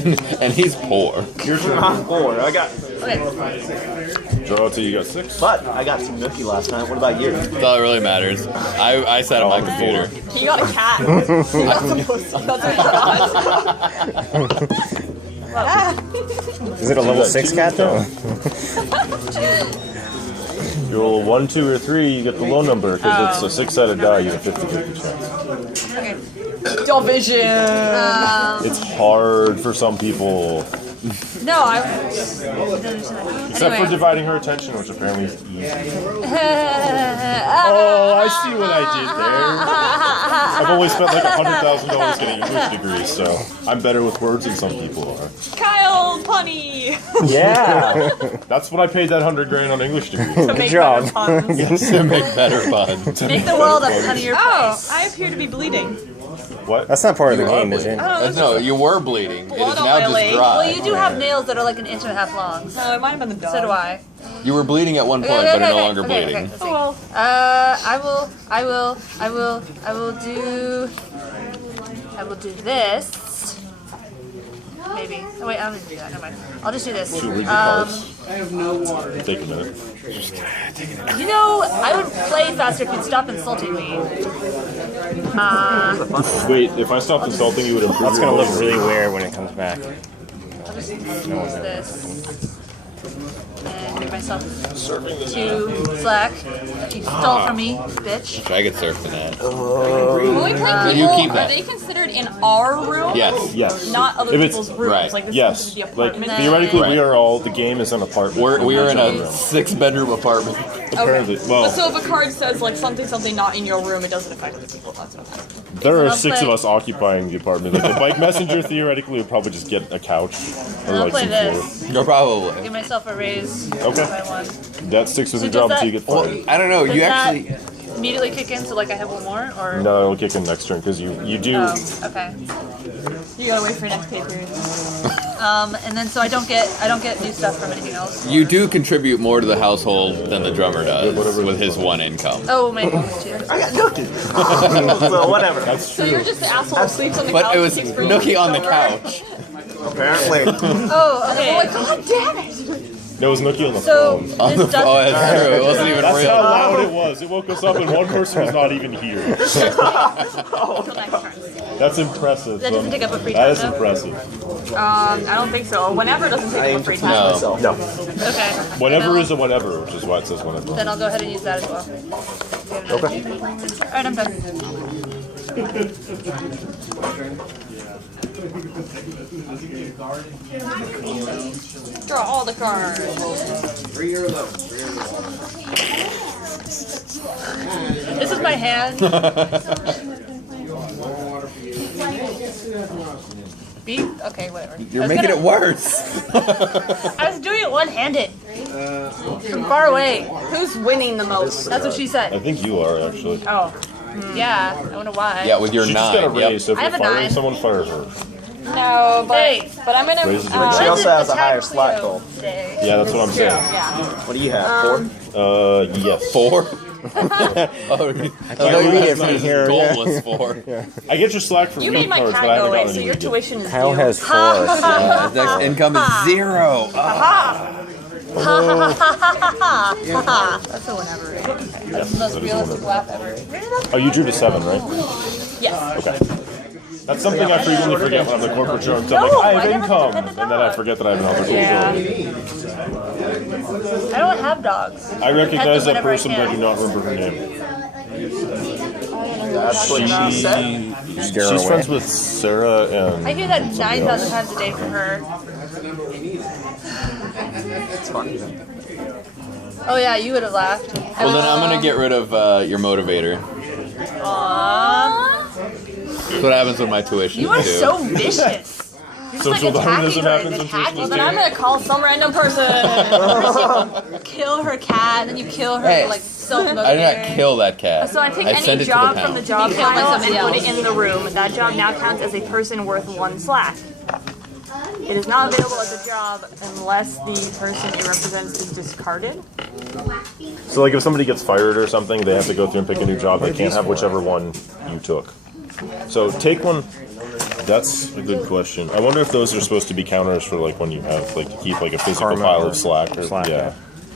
okay. and he's poor. Your turn. I'm bored. I got. okay, Draw till you got 6. But I got some nookie last night. What about you? That's all that really matters. I sat on my computer. he got a cat. He got some pussy. That's what he got. Is it a level 6 cat though? You roll a 1, 2, or 3, you get the low number because it's a 6-sided die. You have 50-50 chance. Okay. Division. It's hard for some people, No, I. except for dividing her attention, which apparently is easy. Oh, I see what I did there. I've only spent like $100,000 getting English degrees, so I'm better with words than some people are. Kyle Punny. Yeah. That's what I paid that $100,000 on English degrees. Good job. To make better puns. Make the world a punnier Oh, place. I appear to be bleeding. What? That's not part of the You are game, is it? No, you were bleeding. It is Blood on now my just leg. dry. Well, you do have nails that are like an inch and a half long. No, it might have been the dog. So do I. You were bleeding at one point, Okay, but okay, are no okay, longer okay, bleeding. okay, let's see. Oh well. I will do this. Maybe. Oh wait, I'm gonna do that. Never mind. I'll just do this. Should we read the cards? Take a minute. You know, I would play faster if you'd stop insulting me. Wait, if I stopped insulting, you would improve. That's gonna look really weird when it comes back. I'll just use this. And make myself too slack. You stole from me, bitch. I get surfed in that. When we play You people, keep are that. they considered in our room? Yes. Yes. Not other If it's- people's rooms. right. Like this Yes. is the Like apartment. theoretically, Right. we are all. The game is an apartment. We are in Not a room. 6-bedroom apartment. Apparently, well, But so if a card says like something not in your room, it doesn't affect other people. That's what I'm asking. there are I'll 6 of play- us occupying the apartment. Like the bike messenger theoretically would probably just get a couch or I'll like play some this. floor. No, probably. Give myself a raise. Okay. By one. That sticks with So your does job that- until you get Well, fired. I don't know. Does You that actually. immediately kick in, so like I have one more, or? No, it'll kick in next turn because you do. Oh, okay. You gotta wait for your next pay period. And then so I don't get new stuff from anything else. You do contribute more to the household than the drummer does whatever. with his one income. Oh, my bonus too. I got nookie. So whatever. That's So true. you're just the asshole who sleeps on the But couch it was and takes free Nookie on the drummer. couch. Apparently. Oh, okay. God damn it! No, it was Nookie on the So phone. On the this doesn't. oh, that's true. It wasn't even That's real. how loud it was. It woke us up, and one person was not even here. That's impressive. That doesn't take up a free That time, is though? impressive. I don't think so. Whenever doesn't take I up aim free to time. No. myself. No. Okay. Whenever Then is a whenever, which is why it says whenever. Then I'll go ahead and use that as well. Okay. Alright, I'm done. Draw all the cards. This is my hand. B? Okay, whatever. You're making it worse. I was doing it one-handed. From far away. Who's winning the most? That's what she said. I think you are actually. Oh. Yeah, I wonder why. Yeah, with your She just got a 9. Yep. raise, so if I you're have a firing 9. someone, fire her. No, but Hey. I'm gonna. Raises your She raise. also has a higher Attack slot Cleo goal. today. Yeah, that's what I'm saying. Yeah. What do you have? 4? Yes. 4? Oh, I can't read it from here. Goal Yeah. was for. I get your slack for You reading made my cards, cat but I go haven't away, gotten so any your yet. tuition is Kyle due. has 4. His next income is 0. That's a whenever. That's the most realistic laugh ever. Oh, you drew to 7, right? Yes. Okay. That's something I frequently forget when I'm the corporate show. I'm No, like, I I have never income, pet the and then I dog. forget that I have an opportunity. I don't have dogs. I recognize that whenever I person, but I can. do not remember her name. She's friends with Sarah and. I hear that 9,000 times a day from her. It's fun. Oh yeah, you would have laughed. Well, then I'm gonna get rid of your motivator. Aww. That's what happens with my tuition. You are too. so vicious. You're So just like the attacking harmonism her, happens when attacking Tuesdays her. do? I'm gonna call some random person. Kill her cat, then you kill her Hey. like self-motivator. I did not kill that cat. So I pick sent any it job to the from the pound. job You killed pile and somebody put else. it in the room. That job now counts as a person worth 1 slack. It is not available as a job unless the person it represents is discarded. So, like, if somebody gets fired or something, they have to go through and pick a new job. They can't have whichever one you took. So, take one. That's a good question. I wonder if those are supposed to be counters for, like, when you have, like, to keep, like, a physical Karma pile or of slack. Or, slack, yeah.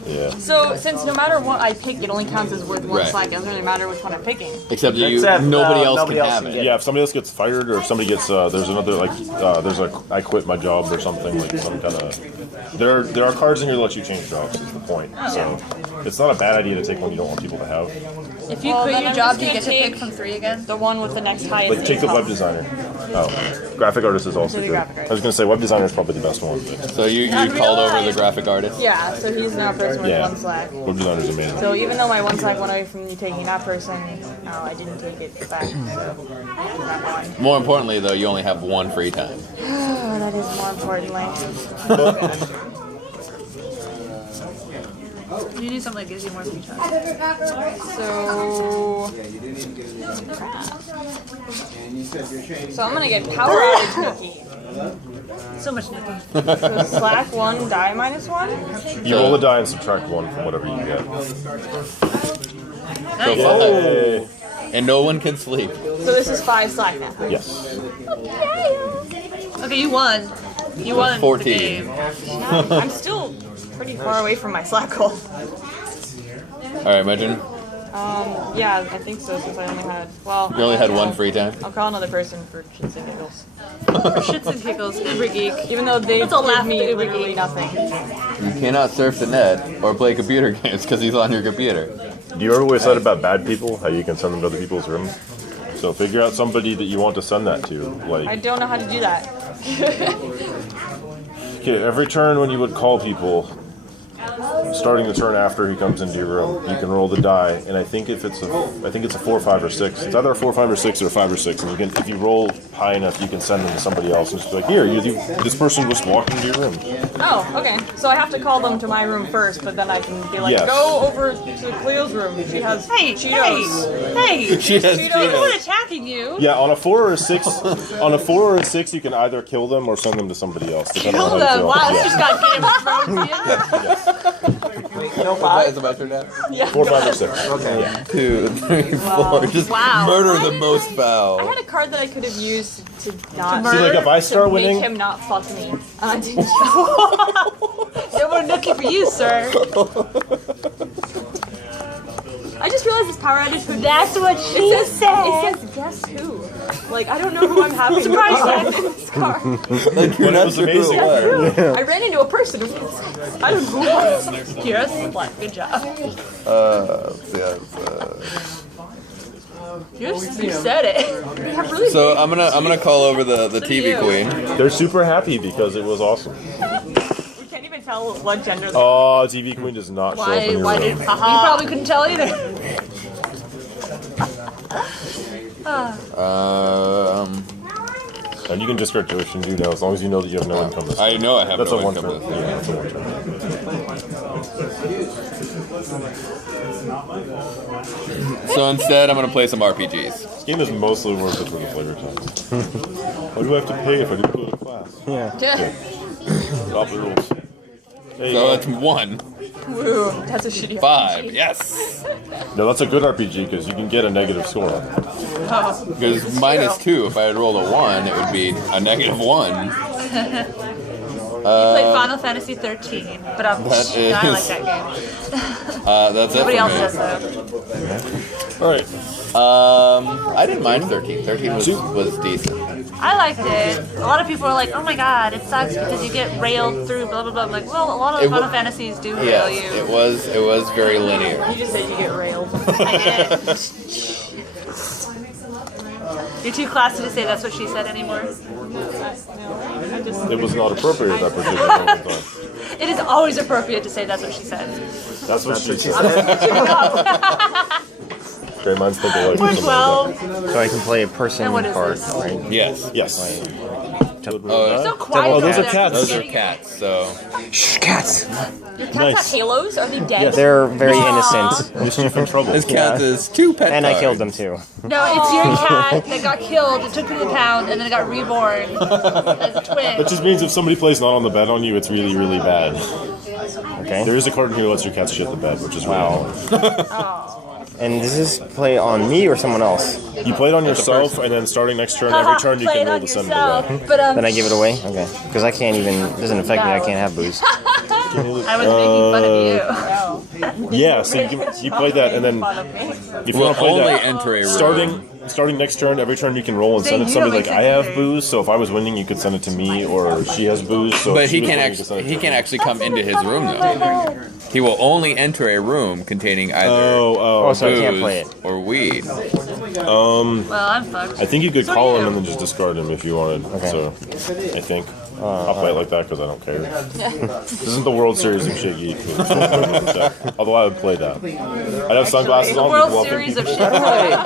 Yeah. So since no matter what I pick, it only counts as worth 1 Right. slack. It doesn't really matter which one I'm picking. Except that Except, nobody else nobody can else have can it. get Yeah, if somebody else gets fired or if somebody gets, there's another, like, there's a I quit my job or something, like some kind of, there are cards in here that let you change jobs, is the point. So, it's not a bad idea to take one you don't want people to have. If you Well, quit then your I'm job, just do you gonna get to take pick from 3 again? The one with the next highest Like, take the income. web designer. Oh, graphic artist is also the good. graphic I artist. was going to say web designer is probably the best one. But So you called over the graphic artist? Yeah, so he's now a person worth yeah, 1 slack. web designer is amazing. So even though my 1 slack went away from you taking that person, I didn't take it back. So that one. More importantly, though, you only have 1 free time. Oh, that is more importantly. You need something that gives you more free time. So I'm gonna get power outage Nikki. So much nothing. So slack 1, die -1. You roll a die and subtract 1 from whatever you get. So Hey. and no one can sleep. So this is 5 slack now. Yes. Okay, you won. You won 14. the game. I'm still pretty far away from my slack goal. All right, imagine Yeah, I think so since I only had, well. you only had 1 free time. I'll call another person for shits and giggles. For shits and giggles, Uber Geek. Even though they Let's all laugh give me at the Uber literally Geek. nothing. You cannot surf the net or play computer games because he's on your computer. Do you ever always said about bad people, how you can send them to other people's rooms? So figure out somebody that you want to send that to. I Like, don't know how to do that. okay, every turn when you would call people, starting the turn after he comes into your room, you can roll the die, and I think it's a 4, 5, or 6. It's either a 4, 5, or 6, or a 5 or 6. And you can, if you roll high enough, you can send them to somebody else and just be like, here, this person just walked into your room. Oh, okay. So I have to call them to my room first, but then I can be like, Yes. go over to Cleo's room. She has Cheetos. Hey! She has Cheetos. No one Cheetos. attacking you! Yeah, on a 4 or a 6, you can either kill them or send them to somebody else. depending on Kill how you them! feel. Wow, this Yeah. just got Game of Thrones. No Is 5? about your dad? 4, 5, or 6. Okay. 2, 3, 4. Just Wow. murder the most I foul. had a card that I could have used to not See, like, if I start to make winning, him not fuck me. And I didn't. No more nookie for you, sir. I just realized this power outage. That's what she It said. says guess who. Like I don't know who I'm having. Surprise in this card. Like, you're But it not was sure who amazing. it was. I ran into a person. I don't know who it was. Kira Splat, good job. You said it. We have really So big- I'm gonna call over the TV you. queen. they're super happy because it was awesome. we can't even tell what gender. Oh, TV Queen does not show up in your Why room. did? You probably couldn't tell either. And you can discard tuition, you know, as long as you know that you have no income. I know I have That's no a 1 income. turn. Yeah, that's a 1 turn. So instead, I'm gonna play some RPGs. This game is mostly worth it for the flavor text. What do I have to pay if I didn't go to class? Yeah. Drop the rules. There you So go. that's 1. Woo, that's a shitty 5. Yes. No, that's a good RPG because you can get a negative score. Because -2, if I had rolled a 1, it would be a -1. You played Final Fantasy 13, but I like that game. That's Nobody it for else me. does though. All right. I didn't mind 13. 13 was decent. I liked it. A lot of people are like, "Oh my god, it sucks because you get railed through blah blah blah." I'm like, well, a lot of Final Fantasies do rail Yes, you. it was very linear. You just said you get railed. I did. You're too classy to say that's what she said anymore. It was not appropriate at that particular moment in time. It is always appropriate to say that's what she said. That's what she said. Okay, mine's think alike. We're 12. So I can play a person And what is card, this? right? Yes. Yes. So quiet. Oh, those are there. cats. Those are cats, so. Shh, cats. Your cats Nice. have halos? Are they dead? They're very innocent. Mischief and trouble. This counts as 2 pet And I cards. killed them too. No, it's your cat that got killed and took to the pound and then it got reborn as a twin. That just means if somebody plays not on the bed on you, it's really, really bad. Okay. There is a card in here that lets your cats shit the bed, which is Wow. Oh. And does this play on me or someone else? You play it on yourself, and then starting next turn, every turn you Play can it roll on to send it yourself. away. But Then I give it away? Okay. Because I can't even, it doesn't affect me, I can't have booze. I was making fun of you. Yeah, so you play that, and then if you Will want to play only that, enter a room. starting next turn, every turn you can roll and send it to you don't somebody like, make I have sense. booze, so if I was winning, you could send it to me, or she has booze, so But if she he was can't winning, you could send it actually to he can her. actually come into his room though. He will only enter a room containing either Oh, so I can't booze play it. or weed. Well, I'm fucked. I think you could So call do him you. and then just discard him if you wanted. Okay. So, I think. I'll play it like that because I don't care. This isn't the World Series of Shit Geek. Although I would play that. I'd have sunglasses The on. World bluffing Series of people. shit.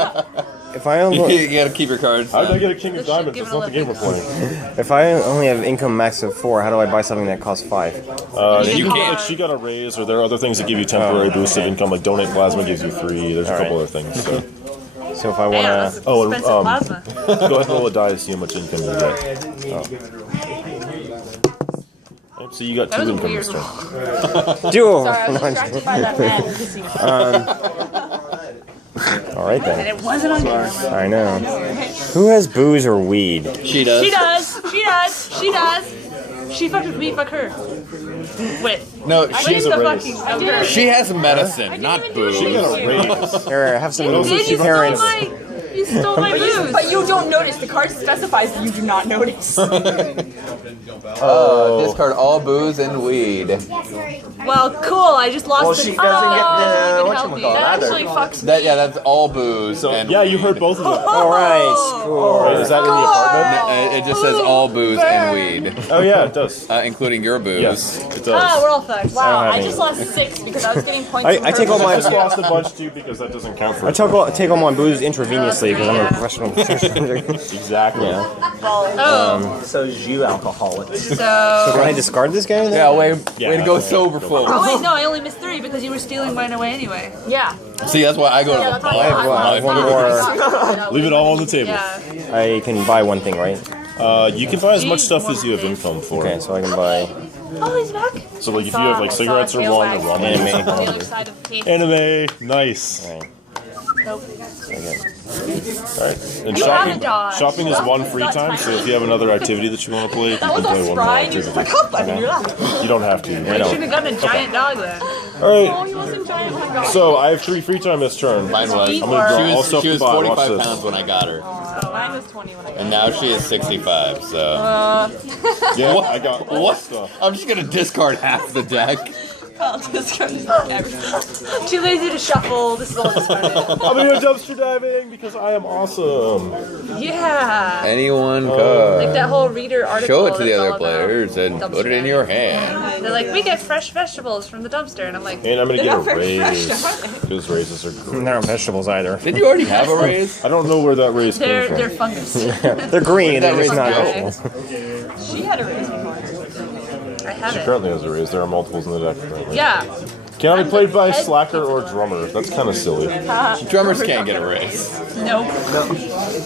If I only, You gotta keep your cards. How did I down. get a King of This should Diamonds? give That's it a not the game we're living. playing. if I only have income max of 4, how do I buy something that costs 5? You can can, call- she got a raise, or there are other things that give you temporary boosts of income, like Donate Plasma gives you 3. There's a couple other things. So. So if I Damn, wanna, that's Oh, and, expensive plasma. Go ahead and roll a die to see how much income you get. Oh. So you got That 2 was a income weird this turn. roll. duel. Sorry, I was No, I'm distracted by that man kissing All right And then. it wasn't on camera. I know. Who has booze or weed? She does. She does. She does. She does. She fucked with me, fuck her. With. No, With she's the a race. fucking of her. she has medicine, not booze. She got a raise. Here, have some You did, you stole parents. you stole my booze. But you don't notice. The card specifies that you do not notice. Discard all booze and weed. Well, cool. I just lost Well, the she doesn't get the even help me. whatchamacallit That either. actually fucks me. That's all booze. and Yeah, you weed. heard both of them. All right, cool. Is that in the apartment? It just says all booze and weed, Oh yeah, it does. including your booze. Yes, it Ah, does. we're all fucked. Wow, have I any. just lost 6 because I was getting points. I from take her. all my- I just lost a bunch too because that doesn't count for I take all my booze intravenously because I'm a professional. exactly. Oh, So is you alcoholics. So so. can I discard this guy? Then? Yeah, way Yeah, to go yeah. soberful. Oh wait, no, I only missed 3 because you were stealing mine away anyway. Yeah. See, that's why I go to the that's bar. why I have one more. Leave it all on the table. Yeah. I can buy one thing, right? You can buy as much stuff as you have income for. Okay, so I can buy Oh, he's back. So like if you have like cigarettes or wine or rum. anime. The other side of the cake. Anime, nice. Alright. Nope. Alright. And You have a shopping, dog. shopping is one free time, so if you have another activity that you want to play, you can play one more Right? You're just activity. like, hop, I mean, you're laughing. You don't have to. You should have gotten a giant dog then. Alright, He wasn't giant. Oh my god. so I have 3 free time this turn. Mine was. Eat I'm gonna draw more. all stuff She was to buy. Watch 45 this. pounds when I got her, Mine was 20 when I got and now she is 65. So Yeah, I got all what? stuff. I'm just gonna discard half the deck. Too lazy to shuffle. This is all discarded. I'm gonna go dumpster diving because I am awesome. Yeah. Anyone Like could. that whole reader article. Show it to the that's other all about players and dumpster put it in diving. your hand. They're like, we get fresh vegetables from the dumpster, and I'm like, And I'm gonna get a very raise. fresh, aren't Those raises are great. They're not vegetables either. Did you already have a raise? I don't know where that raise came they're from. fungus. They're green. They're That just not raise vegetables. She had a raise before. I have She it. currently has a raise. There are multiples in the deck currently. Yeah. Can be played by slacker or drummer. That's kind of silly. Drummers can't get a raise. Nope.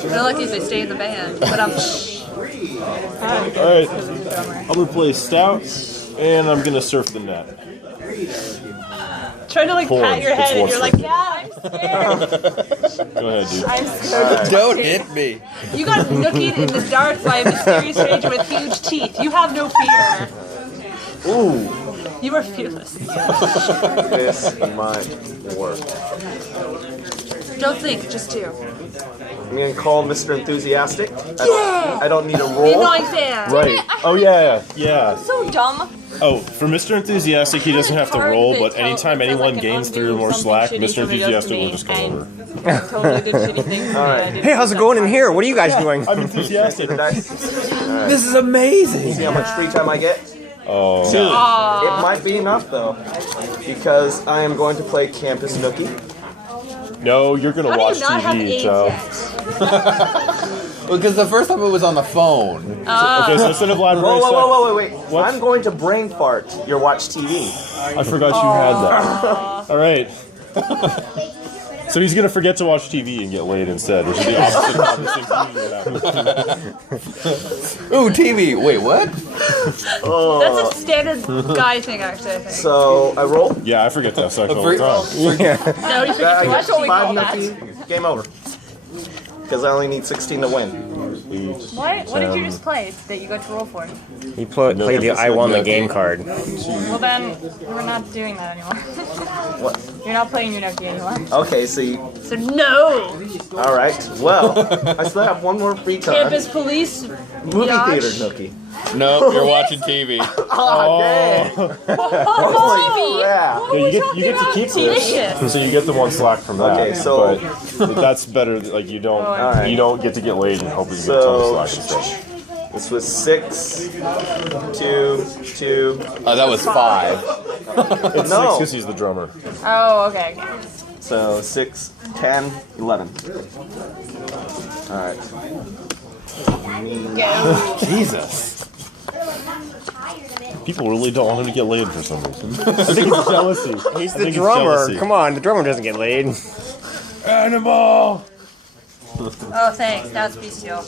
They're lucky if they stay in the band. But I'm. Alright, I'm gonna play stout, and I'm gonna surf the net. trying to like Porn. pat your It's head, and you're what's like, yeah, I'm scared. Go ahead, dude. I'm scared. Don't hit me. You got nookied in the dark by a mysterious stranger with huge teeth. You have no fear. Ooh, You are fearless. this might work. Don't think, just do. I'm gonna call Mr. Enthusiastic. I don't need a The roll. annoying fan. Right. Oh yeah, yeah. So dumb. Oh, for Mr. Enthusiastic, he doesn't have to roll, but anytime anyone gains 3 or more slack, Mr. Enthusiastic will just come over. Totally did shitty things. Alright. Hey, how's it going in here? What are you guys doing? I'm enthusiastic. This is amazing. See how much free time I get? Oh. 2. It might be enough though, because I am going to play Campus Nookie. No, you're gonna How do watch you not have TV, AIDS so. yet? Because the first time it was on the phone. Okay, so instead of library Wait. What? I'm going to brain fart your watch TV. I forgot you had that. All right. So he's gonna forget to watch TV and get laid instead, which is the opposite of the things that usually happen. Ooh, TV. Wait, what? That's a standard guy thing, actually, I think. So I roll. Yeah, I forget that section all the time. No, you forget I to watch get TV. 5 Nookie. Game over. Because I only need 16 to win. What did you just play that you got to roll for? He played the I won the game card. Well then, we're not doing that anymore. What? You're not playing your Nokia anymore. Okay, so you, So no! alright. Well, I still have one more free time. Campus police. Movie Yacht. theater Nookie. Nope, you're watching TV. Oh, dang. Holy crap. Yeah, you get to keep Delicious. this, so you get the 1 slack from that. Okay, so- but that's better. Like you don't Alright. you don't get to get laid and hope you get a So- ton of slack instead. This was 6, 2, 2. That was 5. It's No. 6 because he's the drummer. Oh, okay. So 6, 10, 11. Alright. Go. Jesus. People really don't want him to get laid for some reason. I think it's jealousy. He's I the think it's drummer. jealousy. Come on, the drummer doesn't get laid. Animal. Oh, thanks. Now it's bestial.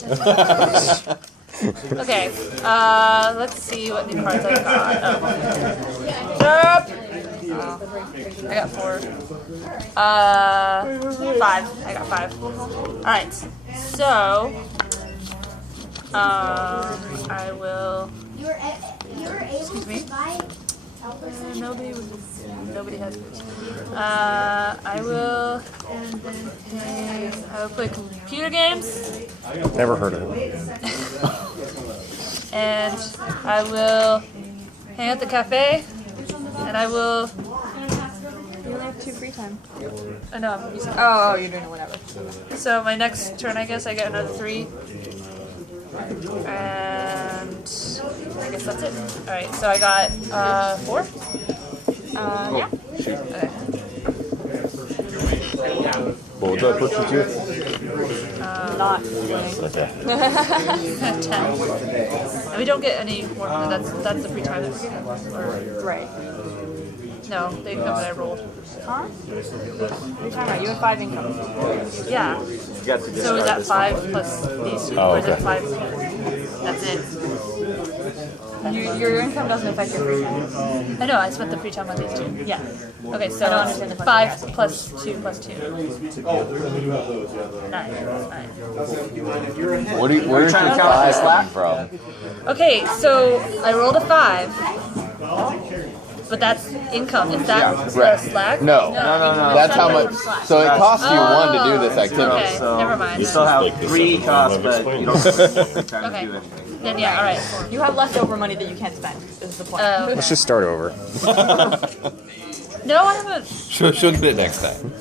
Okay, let's see what new cards I got. Oh. I got 4. 5. I got 5. Alright, so, I will, excuse me. Nobody has this. I will play computer games. Never heard of it. And I will hang out at the cafe, and I will. You only have 2 free time. I know I'm using. Oh, you're doing it whatever. So my next turn, I guess I get another 3, and I guess that's it. All right, so I got 4. Yeah. Okay. What would that put you to? Not. Okay. 10. And we don't get any more. That's the free time that we're getting. Or, Right. no, they come when I rolled. Huh? What are you talking about? You have 5 income. Yeah. You got to So is discard that this 5 plus these 2? Oh, Or is it okay. 5? That's it. Your income doesn't affect your free time. I know, I spent the free time on these 2. Yeah. Okay, so I don't understand the 5 plus 2 plus 2. 9. Where's your trying to count 5 this lap? coming from? Okay, so I rolled a 5. But that's income. Is that right. slack? No. That's how much. So it costs you 1 to do this activity. Okay, So never mind. you still have Make this 3 up. costs, I've but explained you don't have time Okay. to do anything. Then yeah, alright. You have leftover money that you can't spend, is the point. Let's just start over. No, I haven't. She'll get it next time.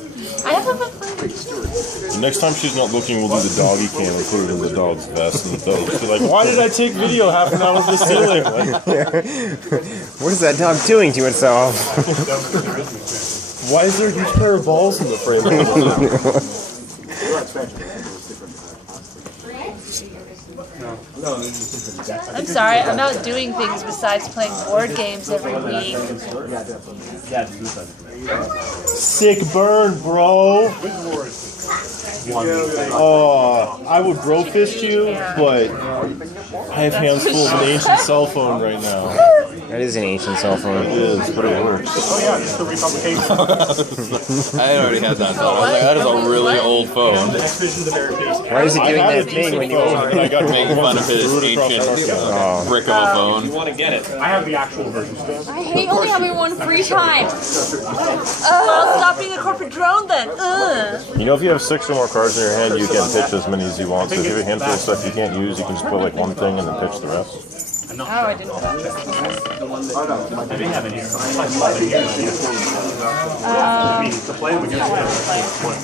I haven't been playing. The next time she's not looking, we'll do the doggy cam and put it in the dog's vest and the dog will be like, why did I take video happening out of the ceiling? Like, What is that dog doing to itself? why is there a huge pair of balls in the frame? I'm sorry, I'm out doing things besides playing board games every week. Sick burn, bro. Oh, I would bro fist you, but I have hands full of an ancient cell phone right now. That is an ancient cell phone. It is, but it works. Oh yeah, just the republication. I already had that thought. I was like, that is a really old phone. Why is it doing that thing when you open I got Making fun of his ancient brick of a phone. I have the actual version. I hate only having one free time. Well, stop being a corporate drone then. You know, if you have 6 or more cards in your hand, you can pitch as many as you want. So if you have a handful of stuff you can't use, you can just put like one thing and then pitch the rest. Oh, I didn't know that.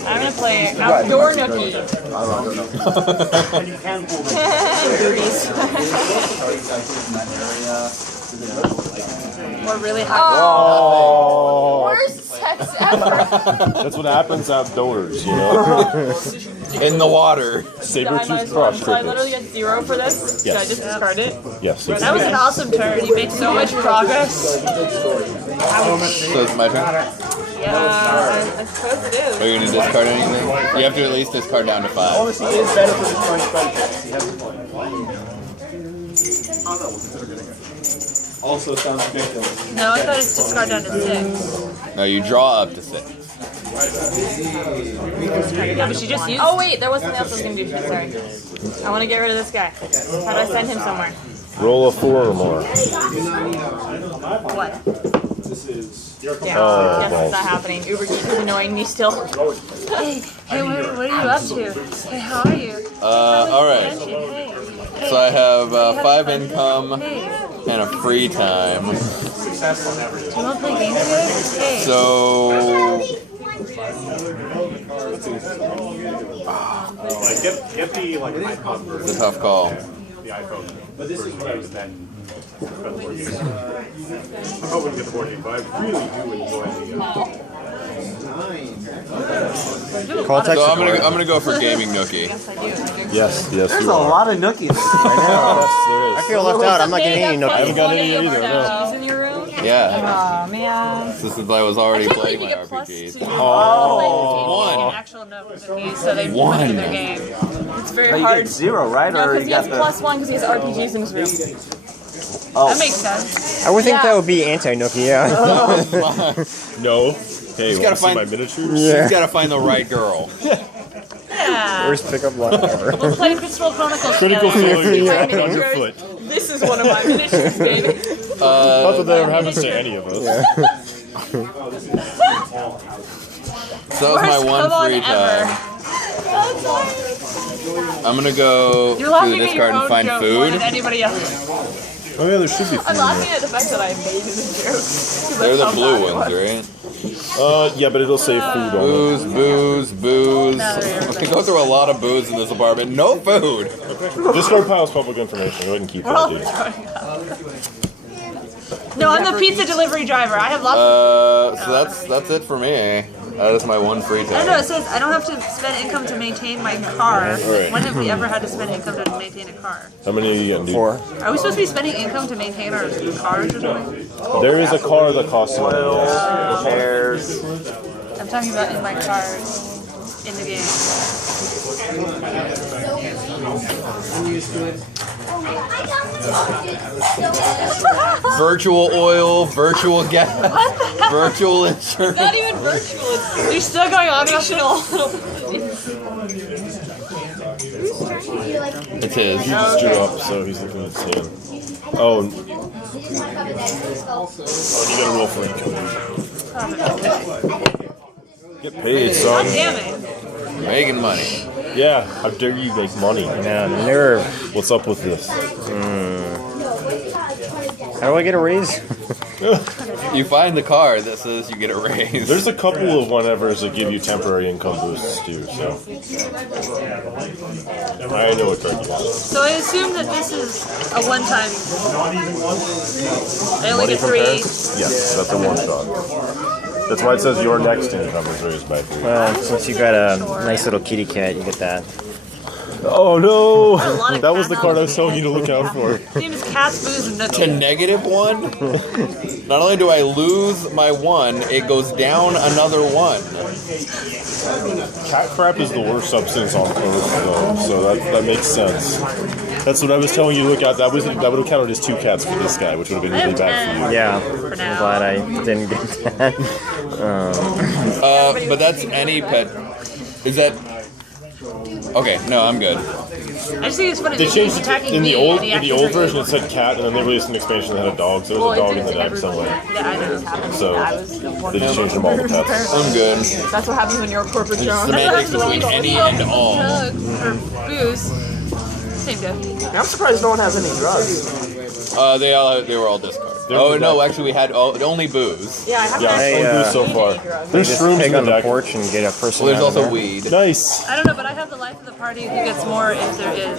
I'm gonna play outdoor nookie. We're really hot. Oh, Worst sex ever. that's what happens outdoors, you know. In the water. Saber-tooth frost So I literally crickets. get 0 for this. Should I just discard it? Yes. That was an awesome turn. You made so much progress. So it's my turn. Yeah, I suppose it is. Are you going to discard anything? You have to at least discard down to 5. Honestly, it is better for destroying spell. Also sounds ridiculous. No, I thought it's discard down to 6. No, you draw up to 6. Yeah, but she just used. Oh wait, there was something else I was gonna do. Sorry. I want to get rid of this guy. How do I send him somewhere? Roll a 4 or more. What? Yeah, Oh, yes, balls. it's not happening. Uber Geek is annoying me still. Hey, what are you up to? Hey, how are you? Alright. Hey, So I have 5 income and a free time. do you want to play games together? Hey. So Get the iPod version, it's a tough call. the iPhone version games, then spend more games. I'm hoping to get the board game, but I really do enjoy the. Call text So or I'm gonna go for gaming nookie. Yes, yes. There's you a are. lot of nookies. Yes, there I is. feel left out. I'm not getting any I haven't nookie. got any either. No. Is in your room? Yeah. Oh man. This is I was already I can't playing believe my you get plus RPGs. 2. One. Actual note with the so they One. play their game. It's very But you hard. get 0, right? No, Or because you he has got the. plus 1 because he has RPGs in his room. That makes sense. I would think Yeah. that would be anti-nookie, yeah. No. Hey, gotta want to see find- my miniatures? Yeah. You gotta find the right girl. Yeah. Worst pickup line ever. We'll play Crystal Chronicles Critical together. failure. Yeah. Drop it on your foot. This is one of my miniatures, baby. Not that that ever happens to any of us. So that was my Worst one come on free ever. time. I'm gonna go You're to the laughing at your discard and own find joke more than food. anybody else. Oh yeah, there should be I'm food in laughing there. at the fact that I made the joke. They're the blue ones, right? Yeah, but it'll say food on it. Booze, booze, booze. We go through a lot of booze in this apartment. No food. Discard pile is public information. Go ahead and keep We're all that, dude. throwing up. No, I'm the pizza delivery driver. I have lots of. So that's it for me. That is my one free I don't know. time. It says I don't have to spend income to maintain my car. Alright. When have we ever had to spend income to maintain a car? How many are you getting, dude? 4. Are we supposed to be spending income to maintain our cars or something? There is a car that costs money. Yes. Repairs. I'm talking about in my cars in the game. Virtual oil, virtual gas, virtual insurance. Not even virtual. You're still going on about It's his. He just drew up, so he's looking at his hand. Oh, you gotta roll for income. Get paid, God son. damn it. Making money. Yeah, how dare you make money? Yeah, nerve. What's up with this? How do I get a raise? You find the card that says you get a raise. There's a couple of whenevers that give you temporary income boosts too, so. I know what card you want. So I assume that this is a one-time. I only Money get from 3. parents? Yes, that's a one shot. That's why it says your next income is raised by 3. Well, since you got a nice little kitty cat, you get that. Oh no! A lot of That was the cats. card I was telling you to look out for. His name is Cats, Booze, and To Nookie. -1. Not only do I lose my 1, it goes down another 1. Cat crap is the worst substance on earth, though, so that makes sense. That's what I was telling you to look at. That would have counted as 2 cats for this guy, which would have been really bad for you. Yeah, For I'm now. glad I didn't get that. But that's any pet. Is that? Okay, no, I'm good. I just think it's funny. They that changed he's it attacking in me, the and old he in the actually old hurt version. you. It said cat, and then they released an expansion that had a dog. So there Well, was a dog it in did the to deck everybody. somewhere. Yeah, I know. So I was the one they just changed them all to pets. I'm good. That's what happens when you're a corporate drone. Semantics between any and all. Chug or booze. Same diff. I'm surprised no one has any drugs. They were all discards. Oh no, actually we had only booze. Yeah, I have Yeah, to only I, booze so far. There's Just shrooms pick in on the the deck. porch and get a person. Well, there's out of also there. weed. Nice. I don't know, but I have the life of the party who gets more if there is.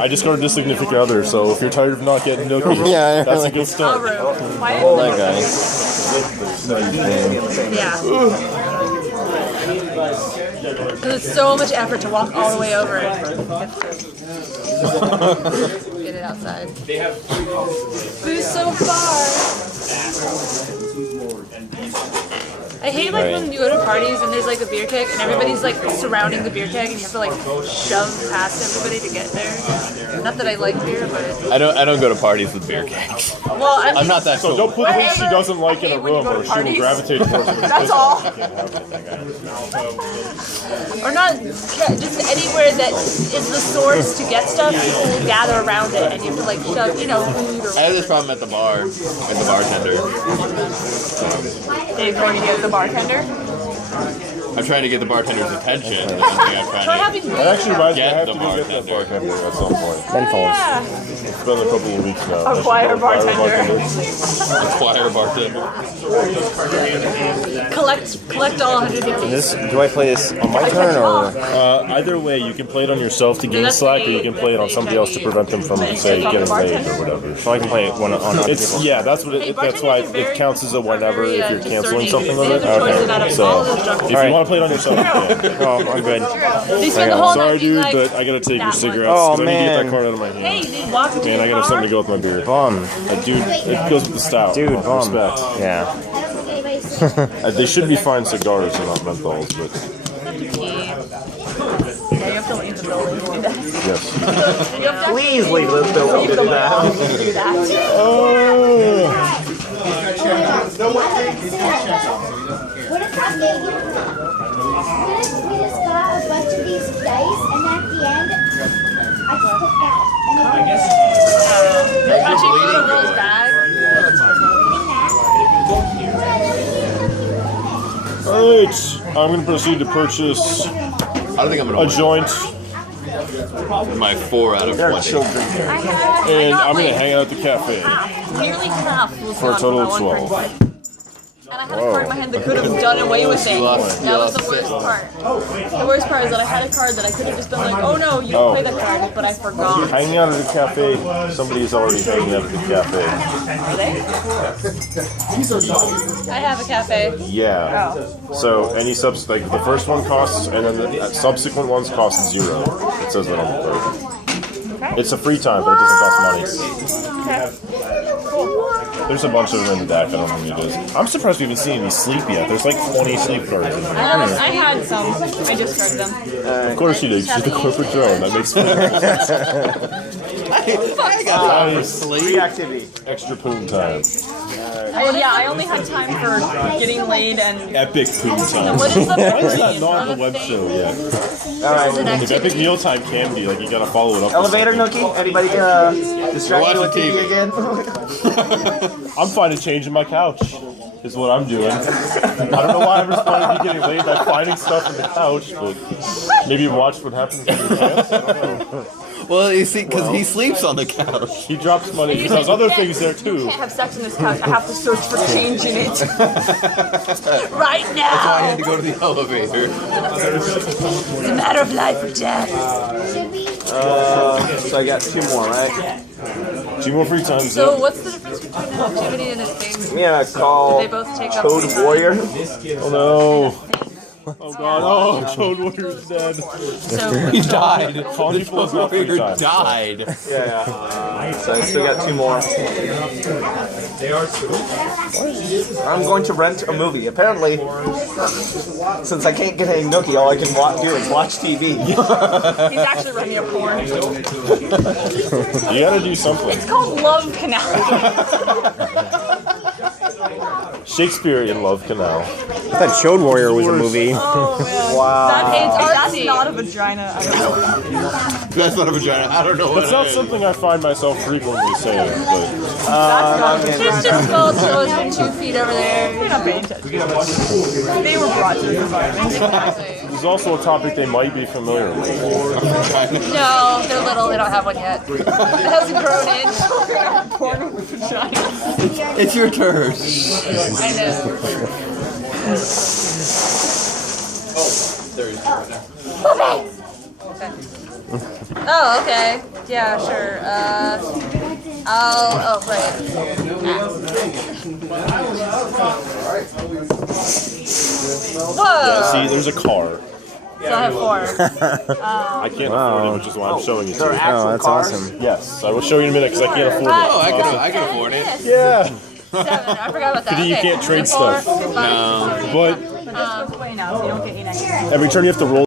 I discarded a significant other, so if you're tired of not getting no keys, Yeah, that's a good I'll start. room. That guy. Yeah. Because it's so much effort to walk all the way over it. Get it outside. Who's so far? I hate like when you go to parties and there's like a beer keg and everybody's like surrounding the beer keg and you have to like shove past everybody to get there. Not that I like beer, but I don't go to parties with beer kegs. well, I'm not that So cool. don't put things she doesn't like in a when you room, go to or she will parties. gravitate towards it. That's all. or not just anywhere that is the source to get stuff. People will gather around it and you have to like shove, you know, food or. I have this problem at the bar with the bartender. Dave, going to get the bartender. I'm trying to get the bartender's attention. And I think I'm Try trying having to beer. That actually reminds me, I Get have the to go get that bartender. bartender at some point. Tenfold. It's been a couple of weeks now. Acquire bartender. acquire bartender. Collect all 150. Do I play this on my turn or? Either way, you can play it on yourself to gain that's slack, or the- you can play it on somebody else to prevent them from, say, getting laid or whatever. So I can play it one on other It's people. yeah, that's what Hey, it, that's why bartenders are very- it counts as a whenever very, if you're canceling discerning. something with They it. have the choices out of all So those drugs. if you Alright. want to play it on yourself, you can. Oh, I'm good. They spend the whole Sorry, night being dude, like, but I gotta take your that cigarettes. one. Oh, 'cause I need to get man. that card out of my hey, hand. they walk into And I your gotta have car. something to go with my beer. Bum. Dude, it goes with the stout. Dude, bum. Respect. Yeah. They should be fine cigars and not menthols, but Yeah, you have to leave the building to do that. yes. You have to Please leave this building to do that. do that. Oh. What if I gave you? We just got a bunch of these dice, and at the end, I just took that. And They're actually put in those bags. Alright, I'm gonna proceed to purchase I don't think I'm a gonna joint, win my 4 out of 20. and I'm gonna hang out at the cafe. Nearly half was For a gone total from of my 12. one card. And I had a card in my hand that could have done away with things. That was the worst part. The worst part is that I had a card that I could have just been like, oh no, you don't play that card, but I forgot. Hanging out at the cafe, somebody's already hanging out at the cafe. Are they? I have a cafe. Yeah. So any like the first one costs, and then the subsequent ones cost 0. It says that on the card. It's a free time, but it doesn't cost money. There's a bunch of them in the deck. I don't know how many it is. I'm surprised we haven't seen any sleep yet. There's like 20 sleep cards in there. I had some. I discarded them. Of course you did. She's the corporate drone. That makes sense. Free activity. Extra poon time. I only had time for getting laid and Epic poon time. What is the Why is that purpose not of the a web thing? show yet? Alright. If Epic Mealtime can be, like, you gotta follow it up. with Elevator something. Nookie? Anybody distract you with watching TV again? I'm finding changing my couch. Is what I'm doing. I don't know why I responded to getting laid by finding stuff in the couch, but maybe watch what happens in your pants. I don't know. Well, you see, because he sleeps on the couch. He drops money because there's other things there You too. can't have sex on this couch. I have to search for change in it. Right I now! had to go to the elevator. It's a matter of life or death. So I got 2 more, right? 2 more free times. So Yep. what's the difference between an activity and a thing? I'm gonna call They both take up Code free time. Warrior. Oh no. Oh god. Oh, Code Warrior's dead. So He died. Calling The people is not free warrior time. died. Yeah. So I still got 2 more. I'm going to rent a movie. Apparently, since I can't get a nookie, all I can do is watch TV. He's actually running a porn. You gotta do something. It's called Love Canal. Shakespeare in Love Canal. I thought Chode Warrior was a movie. Oh man. Wow. That's not a vagina. I don't know. That's not a vagina. I don't know what That's not that is. something I find myself frequently saying, but She's just called Joe's been 2 feet over there. You're not paying attention. They were brought to the environment. there's also a topic they might be familiar with. No, they're little. They don't have one yet. It hasn't grown in. Porn with vagina. It's your turn. I know. Oh, okay. Yeah, sure. Oh, right. Whoa! Yeah, see, there's a car. So I have 4. I can't afford it, which is why I'm showing it to They're you. actual Oh, that's cars? awesome. Yes, I will show you in a minute because I can't afford Oh, it. I can afford it. Yeah, 7. I forgot about that. you Okay. can't trade 4, stuff. 5, But Wait now, so you don't get any negative. every turn you have to roll